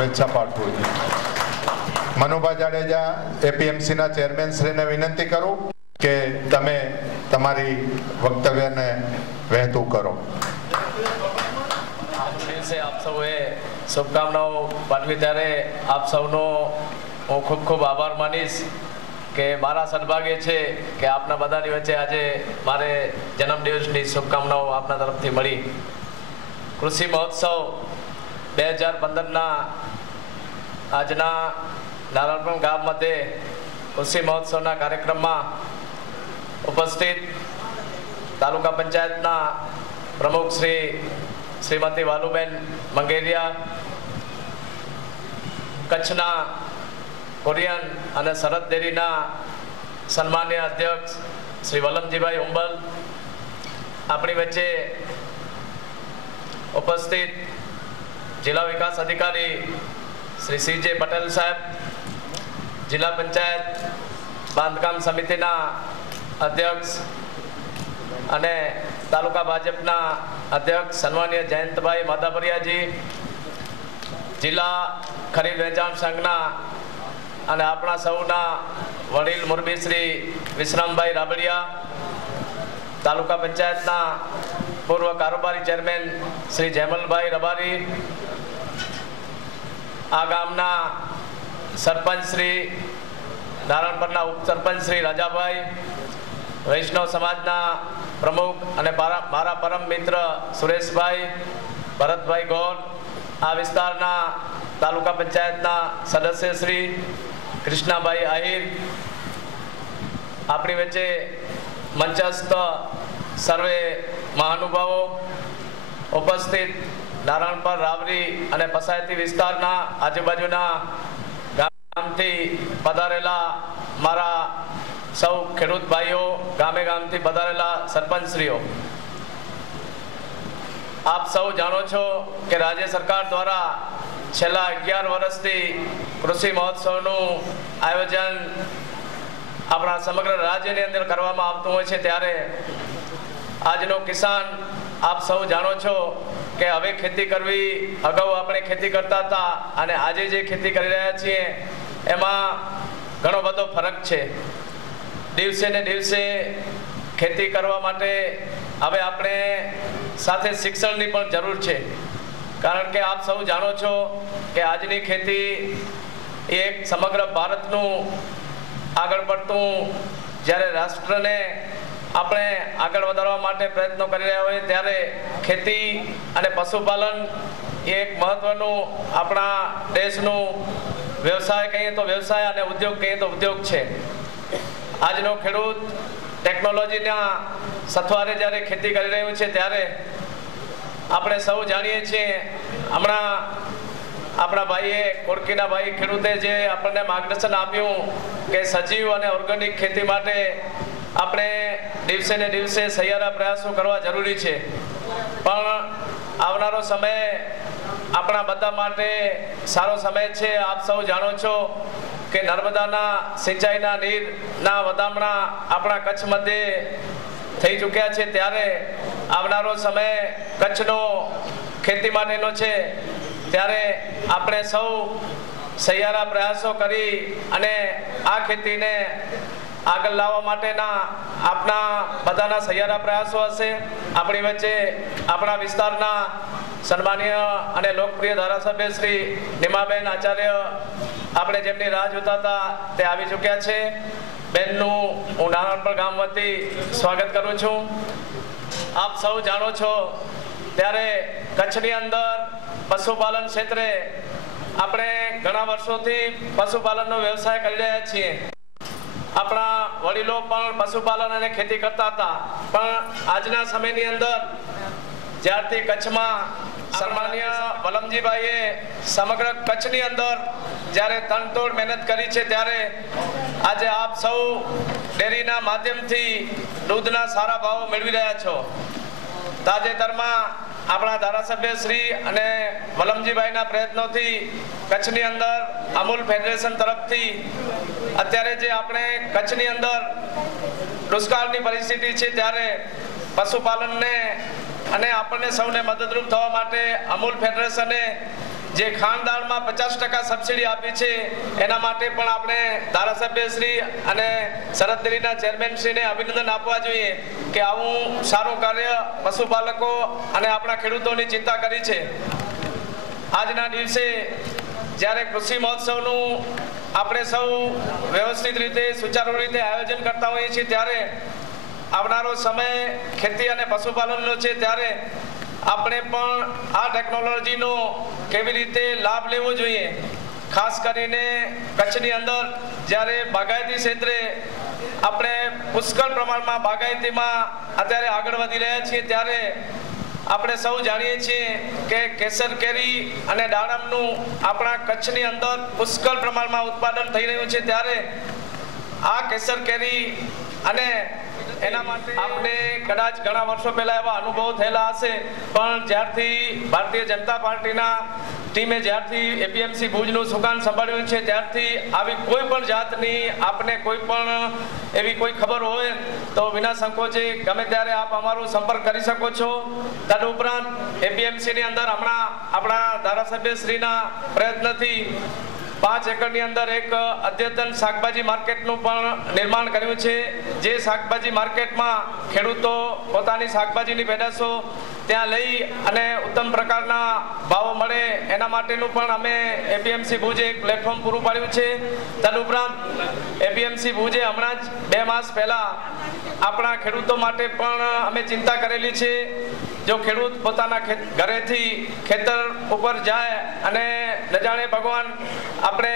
શુભેચ્છા પાઠવું છું. મનુભા જાડેજા એપીએમસીના ચેરમેન શ્રીને વિનંતી કરું કે તમે તમારી વક્તવ્યને વહેતું કરો. આપ સૌએ શુભકામનાઓ પાઠવી ત્યારે આપ સૌનો હું ખૂબ ખૂબ આભાર માનીશ કે મારા સદભાગ્ય છે કે આપના બધાની વચ્ચે આજે મારે જન્મદિવસની શુભકામનાઓ આપના તરફથી મળી. કૃષિ મહોત્સવ 2015ના આજના નારાયણપુર ગામ મધ્યે કૃષિ મહોત્સવના કાર્યક્રમમાં ઉપસ્થિત તાલુકા પંચાયતના પ્રમુખ શ્રીમતી વાલુબેન મંગેરિયા, કચ્છના કોરિયન અને સરહદ ડેરીના સન્માનીય અધ્યક્ષ શ્રી વલમજીભાઈ ઉંબલ, આપણી વચ્ચે ઉપસ્થિત જિલ્લા વિકાસ અધિકારી શ્રી સીજે પટેલ સાહેબ, જિલ્લા પંચાયત બાંધકામ સમિતિના અધ્યક્ષ અને તાલુકા ભાજપના અધ્યક્ષ સન્માનીય જયંતભાઈ માધાપરિયાજી, જિલ્લા ખરીદ વેચાણ સંઘના અને આપણા સૌના વડીલ મુરબી શ્રી વિશ્રામભાઈ રાબડિયા, તાલુકા પંચાયતના પૂર્વ કારોબારી ચેરમેન શ્રી જયમલભાઈ રબારી, આ ગામના સરપંચ શ્રી નારાયણપુરના ઉપસરપંચ શ્રી રાજાભાઈ, વૈષ્ણવ સમાજના પ્રમુખ અને મારા પરમ મિત્ર સુરેશભાઈ, ભરતભાઈ ગોર, આ વિસ્તારના તાલુકા પંચાયતના સદસ્ય શ્રી કૃષ્ણાભાઈ આહિર, આપણી વચ્ચે મંચસ્થ સર્વે મહાનુભાવો, ઉપસ્થિત નારાયણપુર, રાવરી અને પસાયતી વિસ્તારના આજુબાજુના ગામથી પધારેલા મારા સૌ ખેડૂત ભાઈઓ, ગામે ગામથી પધારેલા સરપંચશ્રીઓ, આપ સૌ જાણો છો કે રાજ્ય સરકાર દ્વારા છેલ્લા 11 વર્ષથી કૃષિ મહોત્સવનું આયોજન આપણા સમગ્ર રાજ્યની અંદર કરવામાં આવતું હોય છે. ત્યારે આજનો કિસાન આપ સૌ જાણો છો કે હવે ખેતી કરવી, અગાઉ આપણે ખેતી કરતા હતા અને આજે જે ખેતી કરી રહ્યા છીએ એમાં ઘણો બધો ફરક છે. દિવસે ને દિવસે ખેતી કરવા માટે હવે આપણે સાથે શિક્ષણની પણ જરૂર છે. કારણ કે આપ સૌ જાણો છો કે આજની ખેતી એક સમગ્ર ભારતનું આગળ પડતું જ્યારે રાષ્ટ્રને આપણે આગળ વધારવા માટે પ્રયત્નો કરી રહ્યા હોય ત્યારે ખેતી અને પશુપાલન એક મહત્વનું આપણા દેશનું વ્યવસાય કહીએ તો વ્યવસાય અને ઉદ્યોગ કહીએ તો ઉદ્યોગ છે. આજનો ખેડૂત ટેકનોલોજીના સથવારે જ્યારે ખેતી કરી રહ્યું છે ત્યારે આપણે સૌ જાણીએ છીએ, હમણાં આપણા ભાઈએ કોડકીના ભાઈ ખેડૂતે જે આપણને માર્ગદર્શન આપ્યું કે સજીવ અને ઓર્ગેનિક ખેતી માટે આપણે દિવસે ને દિવસે સહિયારા પ્રયાસો કરવા જરૂરી છે. પણ આવનારો સમય આપણા બધા માટે સારો સમય છે. આપ સૌ જાણો છો કે નર્મદાના સિંચાઈના નીરના વધામણા આપણા કચ્છ મધ્યે થઈ ચૂક્યા છે. ત્યારે આવનારો સમય કચ્છનો ખેતી માટેનો છે. ત્યારે આપણે સૌ સહિયારા પ્રયાસો કરી અને આ ખેતીને આગળ લાવવા માટેના આપણા બધાના સહિયારા પ્રયાસો હશે. આપણી વચ્ચે આપણા વિસ્તારના સન્માનીય અને લોકપ્રિય ધારાસભ્ય શ્રી નિમાબેન આચાર્ય, આપણે જેમની રાહ જોતા હતા તે આવી ચૂક્યા છે. બેનનું હું નારાયણપુર ગામ વતી સ્વાગત કરું છું. આપ સૌ જાણો છો ત્યારે કચ્છની અંદર પશુપાલન ક્ષેત્રે આપણે ઘણા વર્ષોથી પશુપાલનનો વ્યવસાય કરી રહ્યા છીએ. આપણા વડીલો પણ પશુપાલન અને ખેતી કરતા હતા. પણ આજના સમયની અંદર જ્યારથી કચ્છમાં સન્માનીય વલમજીભાઈએ સમગ્ર કચ્છની અંદર જ્યારે તનતોડ મહેનત કરી છે ત્યારે આજે આપ સૌ ડેરીના માધ્યમથી દૂધના સારા ભાવો મેળવી રહ્યા છો. તાજેતરમાં આપણા ધારાસભ્ય શ્રી અને વલમજીભાઈના પ્રયત્નોથી કચ્છની અંદર અમૂલ ફેડરેશન તરફથી અત્યારે જે આપણે કચ્છની અંદર દુષ્કાળની પરિસ્થિતિ છે ત્યારે પશુપાલનને અને આપણને સૌને મદદરૂપ થવા માટે અમૂલ ફેડરેશને જે ખાંડ દાળમાં 50% સબસિડી આપી છે એના માટે પણ આપણે ધારાસભ્યશ્રી અને સરહદ ડેરીના ચેરમેનશ્રીને અભિનંદન આપવા જોઈએ કે આવું સારું કાર્ય પશુપાલકો અને આપણા ખેડૂતોની ચિંતા કરી છે. આજના દિવસે જ્યારે કૃષિ મહોત્સવનું આપણે સૌ વ્યવસ્થિત રીતે સુચારુ રીતે આયોજન કરતા હોઈએ છીએ ત્યારે આવનારો સમય ખેતી અને પશુપાલનનો છે ત્યારે આપણે પણ આ ટેકનોલોજીનો કેવી રીતે લાભ લેવો જોઈએ. ખાસ કરીને કચ્છની અંદર જ્યારે બાગાયતી ક્ષેત્રે આપણે પુષ્કળ પ્રમાણમાં બાગાયતીમાં અત્યારે આગળ વધી રહ્યા છીએ ત્યારે આપણે સૌ જાણીએ છીએ કે કેસર કેરી અને દાડમનું આપણા કચ્છની અંદર પુષ્કળ પ્રમાણમાં ઉત્પાદન થઈ રહ્યું છે ત્યારે આ કેસર કેરી અને એના માટે આપણે કદાચ ઘણા વર્ષો પહેલા એવા અનુભવો થયેલા હશે પણ જ્યારથી ભારતીય જનતા પાર્ટીના ટીમે જ્યારથી એપીએમસી ભુજનું સુકાન સંભાળ્યું છે ત્યારથી આવી કોઈ પણ જાતની આપને કોઈ પણ એવી કોઈ ખબર હોય તો વિના સંકોચે ગમે ત્યારે આપ અમારો સંપર્ક કરી શકો છો. તદુપરાંત એપીએમસીની અંદર હમણાં આપણા ધારાસભ્યશ્રીના પ્રયત્નથી 5 એકરની અંદર એક અદ્યતન શાકભાજી માર્કેટનું પણ નિર્માણ કર્યું છે. જે શાકભાજી માર્કેટમાં ખેડૂતો પોતાની શાકભાજીની પેદાશો ત્યાં લઈ અને ઉત્તમ પ્રકારના ભાવો મળે એના માટેનું પણ અમે એપીએમસી ભુજે એક પ્લેટફોર્મ પૂરું પાડ્યું છે. તદુપરાંત એપીએમસી ભુજે હમણાં જ 2 માસ પહેલા આપણા ખેડૂતો માટે પણ અમે ચિંતા કરેલી છે. જો ખેડૂત પોતાના ઘરેથી ખેતર ઉપર જાય અને ન જાણે ભગવાન આપણે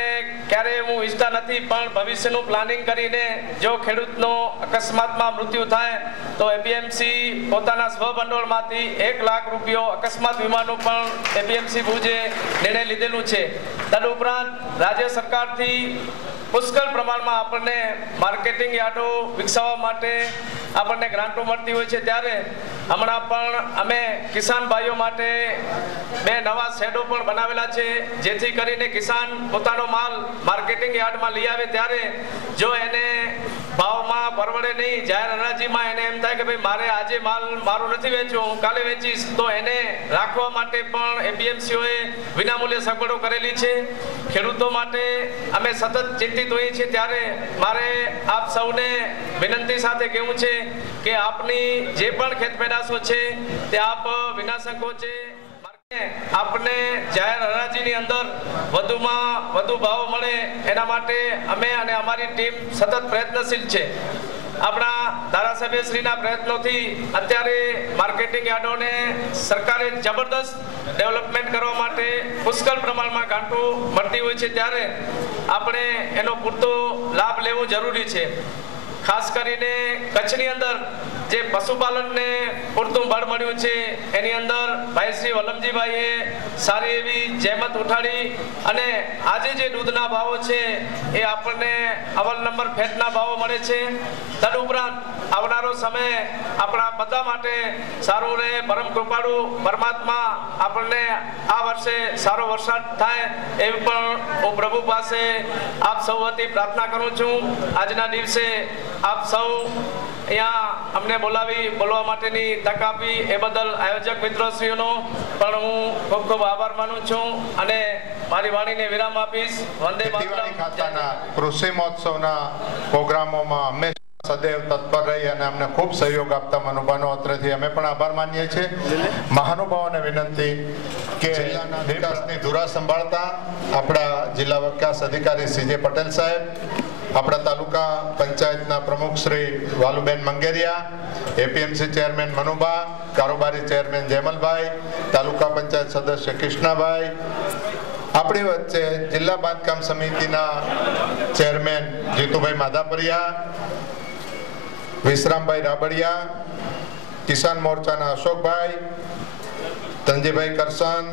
ક્યારે હું ઈચ્છતા નથી પણ ભવિષ્યનું પ્લાનિંગ કરીને જો ખેડૂતનો અકસ્માતમાં મૃત્યુ થાય તો એપીએમસી પોતાના સ્વભંડોળમાંથી 1 લાખ રૂપિયો અકસ્માત વીમાનું પણ એપીએમસી ભુજે નિર્ણય લીધેલું છે. તદુપરાંત રાજ્ય સરકારથી પુષ્કળ પ્રમાણમાં આપણને માર્કેટિંગ યાર્ડો વિકસાવવા માટે આપણને ગ્રાન્ટો મળતી હોય છે ત્યારે હમણાં પણ અમે કિસાન ભાઈઓ માટે 2 નવા શેડો પણ બનાવેલા છે જેથી કરીને કિસાન પોતાનો માલ માર્કેટિંગ યાર્ડમાં લઈ આવે ત્યારે જો એને ભાવમાં પરવડે નહીં જાહેર હરાજીમાં એને એમ થાય કે ભાઈ મારે આજે માલ મારો નથી વેચવો હું કાલે વેચીશ તો એને રાખવા માટે પણ એપીએમસીઓએ વિનામૂલ્યે સગવડો કરેલી છે. ખેડૂતો માટે અમે સતત ચિંતિત હોઈએ છીએ ત્યારે મારે આપ સૌને વિનંતી સાથે કહેવું છે કે આપની જે પણ ખેત પેદાશો છે તે આપ વિના સંકોચે આપને જાહેર હરાજીની અંદર વધુમાં વધુ ભાવ મળે એના માટે અમે અને અમારી ટીમ સતત પ્રયત્નશીલ છે. આપણા ધારાસભ્યશ્રીના પ્રયત્નોથી અત્યારે માર્કેટિંગ યાર્ડોને સરકારે જબરદસ્ત ડેવલપમેન્ટ કરવા માટે પુષ્કળ પ્રમાણમાં ગ્રાન્ટો મળતી હોય છે ત્યારે આપણે એનો પૂરતો લાભ લેવો જરૂરી છે. ખાસ કરીને કચ્છની અંદર જે પશુપાલનને પૂરતું બળ મળ્યું છે એની અંદર ભાઈ શ્રી વલ્લભજીભાઈએ સારી એવી જહેમત ઉઠાડી અને આજે જે દૂધના ભાવો છે એ આપણને અવ્વલ નંબર ફેટના ભાવો મળે છે. તદુપરાંત આવનારો સમય આપણા બધા માટે સારું રહે. પરમ કૃપાળુ પરમાત્મા આપણને આ વર્ષે સારો વરસાદ થાય એવી પણ હું પ્રભુ પાસે આપ સૌ વતી પ્રાર્થના કરું છું. આજના દિવસે આપ સૌ અહીંયા અમને બોલવા માટેની તક આપી એ બદલ આયોજક મિત્રોશ્રીઓનો પણ હું ખૂબ ખૂબ આભાર માનું છું અને મારી વાણીને વિરામ આપીશ. વંદે માતરમ. ખાતાના કૃષિ મહોત્સવના પ્રોગ્રામોમાં હંમેશા સદૈવ તત્પર રહી અને અમને ખૂબ સહયોગ આપતા મનુભાનો અત્રેથી અમે પણ આભાર માનીએ છીએ. મહાનુભાવોને વિનંતી કે જિલ્લાના વિકાસની ધુરા સંભાળતા આપણા જિલ્લા વિકાસ અધિકારી સીજે પટેલ સાહેબ, આપણા તાલુકા પંચાયતના પ્રમુખ શ્રી વાલુબેન મંગેરિયા, એપીએમસી ચેરમેન મનુભા, કારોબારી ચેરમેન જેમલભાઈ, તાલુકા પંચાયત સદસ્ય કૃષ્ણાભાઈ, આપણી વચ્ચે જિલ્લા બાંધકામ સમિતિના ચેરમેન જીતુભાઈ માધાપરિયા, વિશ્રામભાઈ રાબડિયા, કિસાન મોરચાના અશોકભાઈ, ધનજીભાઈ કરસન,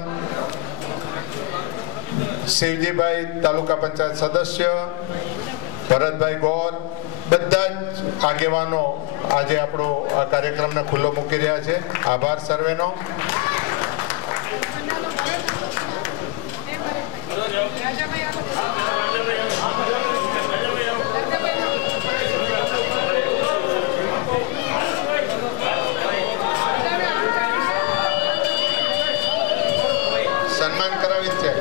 શિવજીભાઈ તાલુકા પંચાયત સદસ્ય, ભરતભાઈ ગોર, બધા જ આગેવાનો આજે આપણો આ કાર્યક્રમને ખુલ્લો મૂકી રહ્યા છે. આભાર સર્વેનો. સન્માન કરાવી છે.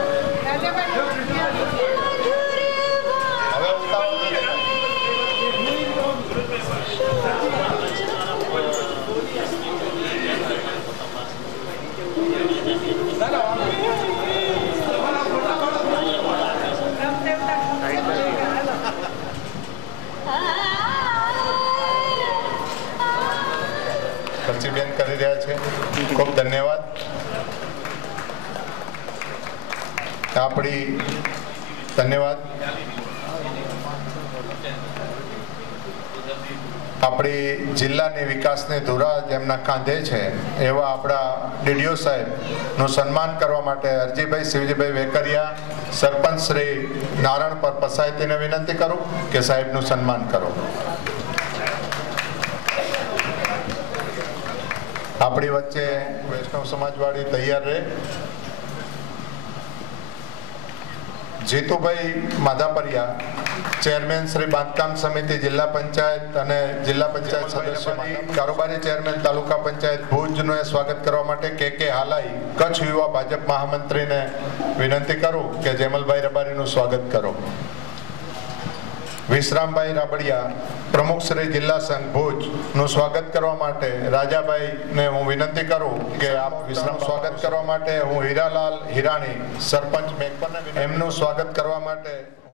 રહ્યા છે. ખૂબ ધન્યવાદ. આપણી જિલ્લાની વિકાસની ધુરા જેમના કાંધે છે એવા આપણા ડીડીઓ સાહેબનું સન્માન કરવા માટે અરજીભાઈ શિવજીભાઈ વેકરિયા, સરપંચ શ્રી નારણ પર પસાયતીને વિનંતી કરું કે સાહેબનું સન્માન કરો. આપણી વચ્ચે વૈષ્ણવ સમાજવાળી તૈયાર રહે. જીતુભાઈ માધાપરિયા, ચેરમેન શ્રી બાંધકામ સમિતિ જિલ્લા પંચાયત અને જિલ્લા પંચાયત સદસ્ય, કારોબારી ચેરમેન તાલુકા પંચાયત ભુજનું સ્વાગત કરવા માટે કે હાલાઈ, કચ્છ યુવા ભાજપ મહામંત્રીને વિનંતી કરું કે જેમલભાઈ રબારીનું સ્વાગત કરો. વિશ્રામભાઈ રાબડિયા, પ્રમુખ શ્રી જિલ્લા સંઘ ભુજનું સ્વાગત કરવા માટે રાજાભાઈને હું વિનંતી કરું કે આપ વિશ્રામ સ્વાગત કરવા માટે હું હીરાલાલ હિરાણી, સરપંચ મેઘપરને એમનું સ્વાગત કરવા માટે